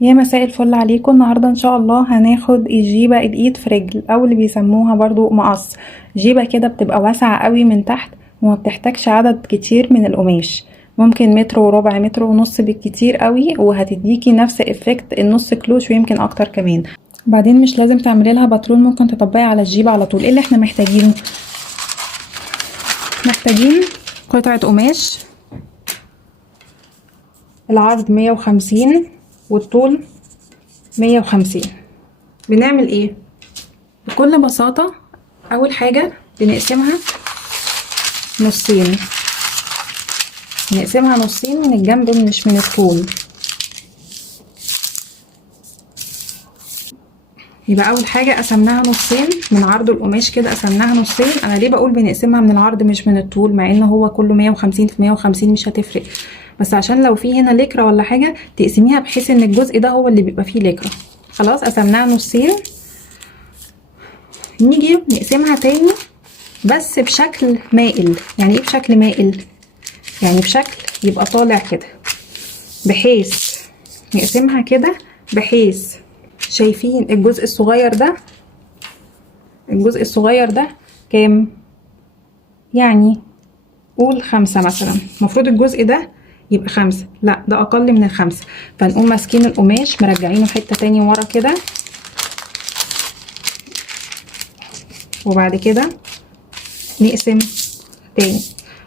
يا مساء الفل عليكم. النهارده ان شاء الله هناخد الجيبه الايد في رجل او اللي بيسموها برضو مقص. جيبه كده بتبقى واسعه قوي من تحت وما بتحتاجش عدد كتير من القماش، ممكن متر وربع متر ونص بالكتير قوي، وهتديكي نفس افكت النص كلوش ويمكن اكتر كمان. بعدين مش لازم تعملي لها باترون، ممكن تطبقي على الجيبه على طول. ايه اللي احنا محتاجينه؟ محتاجين قطعه قماش العرض 150 والطول 150. بنعمل ايه؟ بكل بساطة اول حاجة بنقسمها نصين، نقسمها نصين من الجنب مش من الطول. يبقى اول حاجة قسمناها نصين من عرض القماش كده، قسمناها نصين. انا ليه بقول بنقسمها من العرض مش من الطول مع ان هو كله 150 في 150 مش هتفرق، بس عشان لو في هنا لكرة ولا حاجة تقسميها بحيث ان الجزء ده هو اللي بيبقى فيه لكرة. خلاص قسمناها نصين، نيجي نقسمها تاني بس بشكل مائل. يعني ايه بشكل مائل؟ يعني بشكل يبقى طالع كده، بحيث نقسمها كده بحيث شايفين الجزء الصغير ده، الجزء الصغير ده كام؟ يعني قول 5 مثلا، المفروض الجزء ده يبقى 5، لا ده اقل من ال5. فنقوم ماسكين القماش مرجعينه حتة تاني ورا كده، وبعد كده نقسم تاني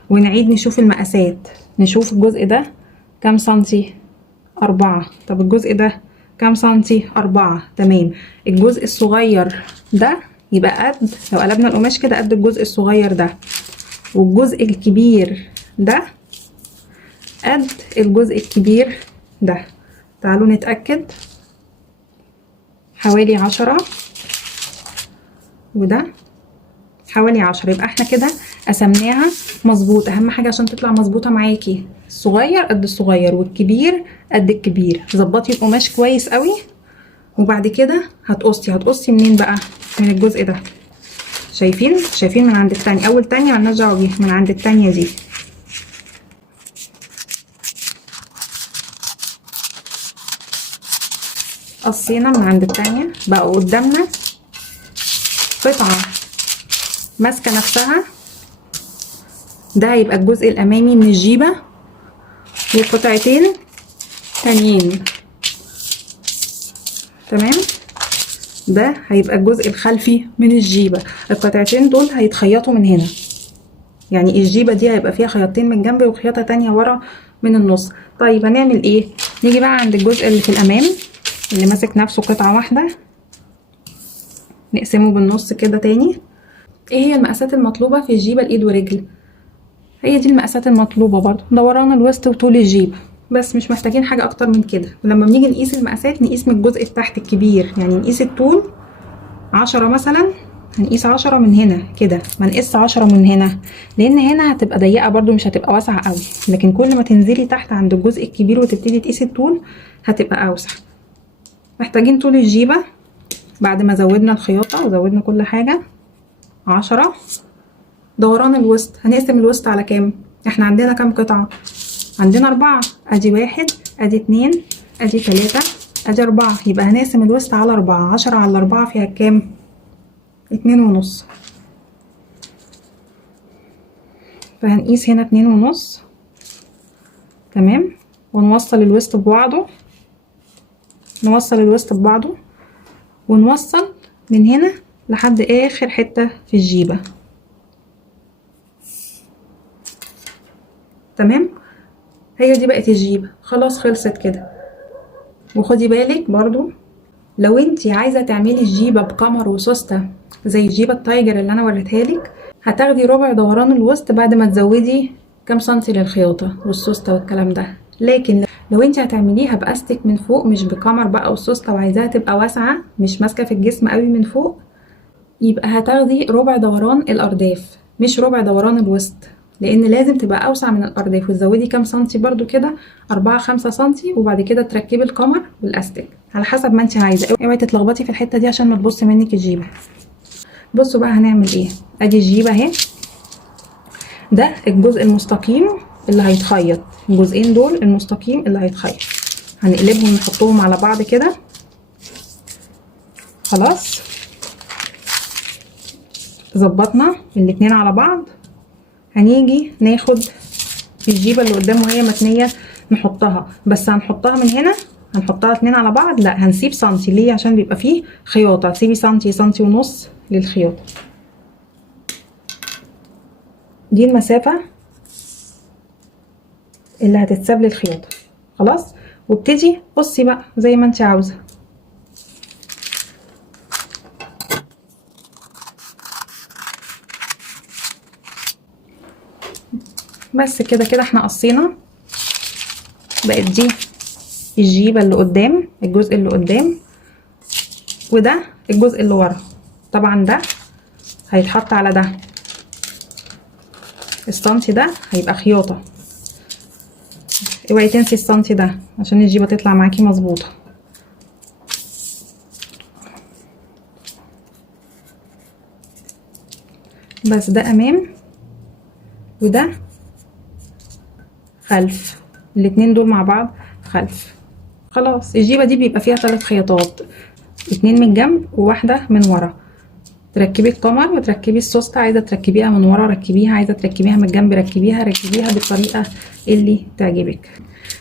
ونعيد نشوف المقاسات، نشوف الجزء ده كام سنتي؟ 4. طب الجزء ده كام سنتي؟ 4. تمام. الجزء الصغير ده يبقى قد، لو قلبنا القماش كده، قد الجزء الصغير ده، والجزء الكبير ده قد الجزء الكبير ده. تعالوا نتأكد. حوالي 10 وده حوالي 10. يبقى احنا كده قسمناها مظبوط. اهم حاجه عشان تطلع مظبوطه معاكي الصغير قد الصغير والكبير قد الكبير. ظبطي القماش كويس قوي، وبعد كده هتقصي منين بقى؟ من الجزء ده. شايفين من عند التانية، اول تانية مالناش دعوه بيها، من عند التانية دي. قصينا من عند التانية، بقى قدامنا قطعه ماسكه نفسها. ده هيبقى الجزء الامامي من الجيبه، وقطعتين تانيين. تمام. ده هيبقى الجزء الخلفي من الجيبه. القطعتين دول هيتخيطوا من هنا، يعني الجيبه دي هيبقى فيها خياطين من جنب وخياطه تانية ورا من النص. طيب هنعمل ايه؟ نيجي بقى عند الجزء اللي في الامام اللي ماسك نفسه قطعه واحده، نقسمه بالنص كده تاني. ايه هي المقاسات المطلوبه في الجيبه الايد ورجل؟ هي دي المقاسات المطلوبه برضو، دوران الوسط وطول الجيبه، بس مش محتاجين حاجه اكتر من كده. ولما بنيجي نقيس المقاسات نقيس من الجزء التحت الكبير، يعني نقيس الطول 10 مثلا، هنقيس 10 من هنا كده، ما نقيس 10 من هنا، لان هنا هتبقى ضيقه برضو مش هتبقى واسعه قوي. لكن كل ما تنزلي تحت عند الجزء الكبير وتبتدي تقيسي الطول هتبقى اوسع. محتاجين طول الجيبه بعد ما زودنا الخياطه وزودنا كل حاجه 10. دوران الوسط هنقسم الوسط على كام؟ احنا عندنا كام قطعه؟ عندنا 4. ادي 1 ادي 2 ادي 3 ادي 4. يبقى هنقسم الوسط على 4. 10 على 4 فيها كام؟ 2.5. فهنقيس هنا 2.5. تمام. ونوصل الوسط ببعضه، نوصل الوسط ببعضه ونوصل من هنا لحد اخر حته في الجيبه. تمام. هي دي بقت الجيبه، خلاص خلصت كده. وخدي بالك برضو لو انتي عايزه تعملي الجيبه بقمر وسوسته زي الجيبه التايجر اللي انا وريتها لك، هتاخدي ربع دوران الوسط بعد ما تزودي كام سنتي للخياطه والسوسته والكلام ده. لكن لو انتي هتعمليها باستك من فوق مش بقمر بقى وسوسته، وعايزاها تبقى واسعه مش ماسكه في الجسم قوي من فوق، يبقى هتاخدي ربع دوران الارداف مش ربع دوران الوسط، لان لازم تبقى اوسع من الارداف. وتزودي كام سنتي برضو كده، 4-5 سنتي، وبعد كده تركبي القمر والاستك على حسب ما انت عايزه. اوعي تتلخبطي في الحته دي عشان ما تبص منك الجيبه. بصوا بقى هنعمل ايه. ادي الجيبه اهي، ده الجزء المستقيم اللي هيتخيط، الجزئين دول المستقيم اللي هيتخيط. هنقلبهم نحطهم على بعض كده. خلاص ظبطنا الاتنين على بعض. هنيجي ناخد الجيبه اللي قدام وهي متنيه نحطها، بس هنحطها من هنا، هنحطها اتنين على بعض، لا هنسيب سنتي. ليه؟ عشان بيبقى فيه خياطه. سيبي سنتي، سنتي ونص للخياطه. دي المسافه اللي هتتساب للخياطه. خلاص، وابتدي قصي بقى زي ما انت عاوزه. بس كده كده احنا قصينا. بقت دي الجيبه اللي قدام، الجزء اللي قدام، وده الجزء اللي ورا. طبعا ده هيتحط على ده، السنتي ده هيبقى خياطه. اوعي تنسي السنتي ده عشان الجيبه تطلع معاكي مظبوطه. بس ده امام وده خلف، الاتنين دول مع بعض خلف. خلاص الجيبه دي بيبقى فيها 3 خياطات، 2 من جنب وواحده من ورا. تركبي القمر وتركبي السوسته، عايزه تركبيها من ورا ركبيها، عايزه تركبيها من الجنب ركبيها بالطريقه اللي تعجبك.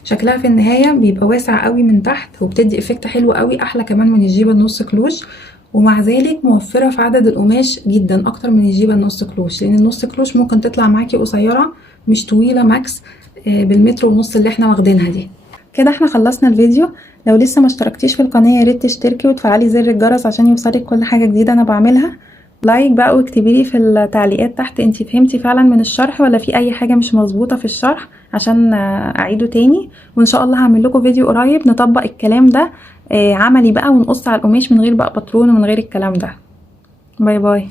شكلها في النهايه بيبقى واسع قوي من تحت وبتدي افكت حلو قوي، احلى كمان من الجيبه النص كلوش، ومع ذلك موفره في عدد القماش جدا اكتر من الجيبه النص كلوش، لان النص كلوش ممكن تطلع معاكي قصيره مش طويله ماكس بالمتر ونص اللي احنا واخدينها دي. كده احنا خلصنا الفيديو. لو لسه ما اشتركتيش في القناه يا ريت تشتركي وتفعلي زر الجرس عشان يوصلك كل حاجه جديده انا بعملها. لايك بقى واكتبي لي في التعليقات تحت انتي فهمتي فعلا من الشرح ولا في اي حاجه مش مظبوطه في الشرح عشان اعيده تاني. وان شاء الله هعمل لكم فيديو قريب نطبق الكلام ده عملي بقى ونقص على القماش من غير بقى باترون ومن غير الكلام ده. باي باي.